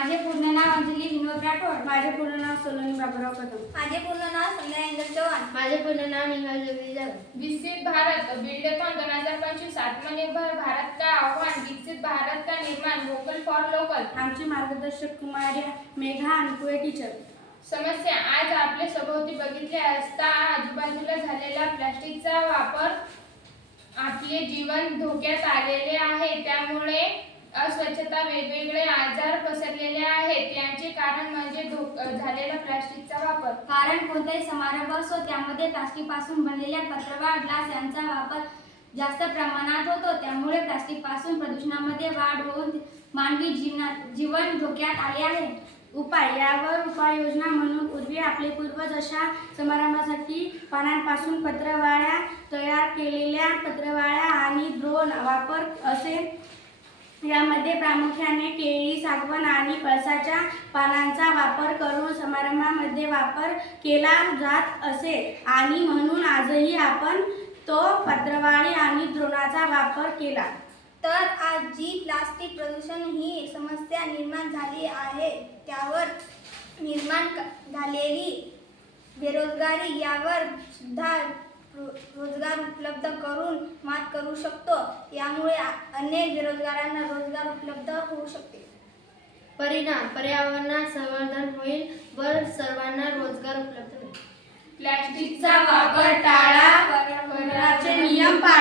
माझे पूर्ण नाव अंजली विनोद राठोड. माझे पूर्ण नाव सोलोनी बाबूराव कदम. माझे पूर्ण नाव संध्या इंद्र चव्हाण. माझे पूर्ण नाव निहाल जगदीश जाधव. विकसित भारत बिल्डेथॉन 2025 आत्मनिर्भर भारत का आह्वान, विकसित भारत का निर्माण, वोकल फॉर लोकल. आमची मार्गदर्शक कुमारी मेघा अनकुळे टीचर. समस्या. आज आपले सभोवती बघितले असता आजूबाजूला झालेला प्लास्टिकचा वापर आपले जीवन धोक्यात आलेले आहे. त्यामुळे अस्वच्छता, वेगवेगळे आजार पसरलेले आहेत. याचे कारण म्हणजे झालेला प्लास्टिकचा वापर. कारण कोणताही समारंभ असो त्यामध्ये प्लास्टिकपासून बनलेल्या पत्रवाळ, ग्लास यांचा वापर जास्त प्रमाणात होतो. त्यामुळे प्लास्टिकपासून प्रदूषणामध्ये वाढ होऊन मानवी जीवन धोक्यात आले आहे. उपाय. यावर उपाययोजना म्हणून पूर्वी आपले पूर्वज अशा समारंभासाठी पानांपासून पत्रवाळ्या तयार केलेल्या पत्रवाळ्या आणि द्रोण वापर असे. यामध्ये प्रामुख्याने केळी, सागवान आणि पळसाच्या पानांचा वापर करून समारंभामध्ये वापर केला जात असे आणि म्हणून आजही आपण तो पत्रवाळी आणि द्रोणाचा वापर केला. तर आज जी प्लास्टिक प्रदूषण ही समस्या निर्माण झाली आहे त्यावर निर्माण झालेली बेरोजगारी यावर सुद्धा रोजगार उपलब्ध करून मात करू शकतो. यामुळे अनेक बेरोजगारांना रोजगार उपलब्ध होऊ शकते. परिणाम. पर्यावरणात संवर्धन होईल व सर्वांना रोजगार उपलब्ध होईल. प्लास्टिकचा वापर टाळा, पर्यावरणाचे नियम पाळा.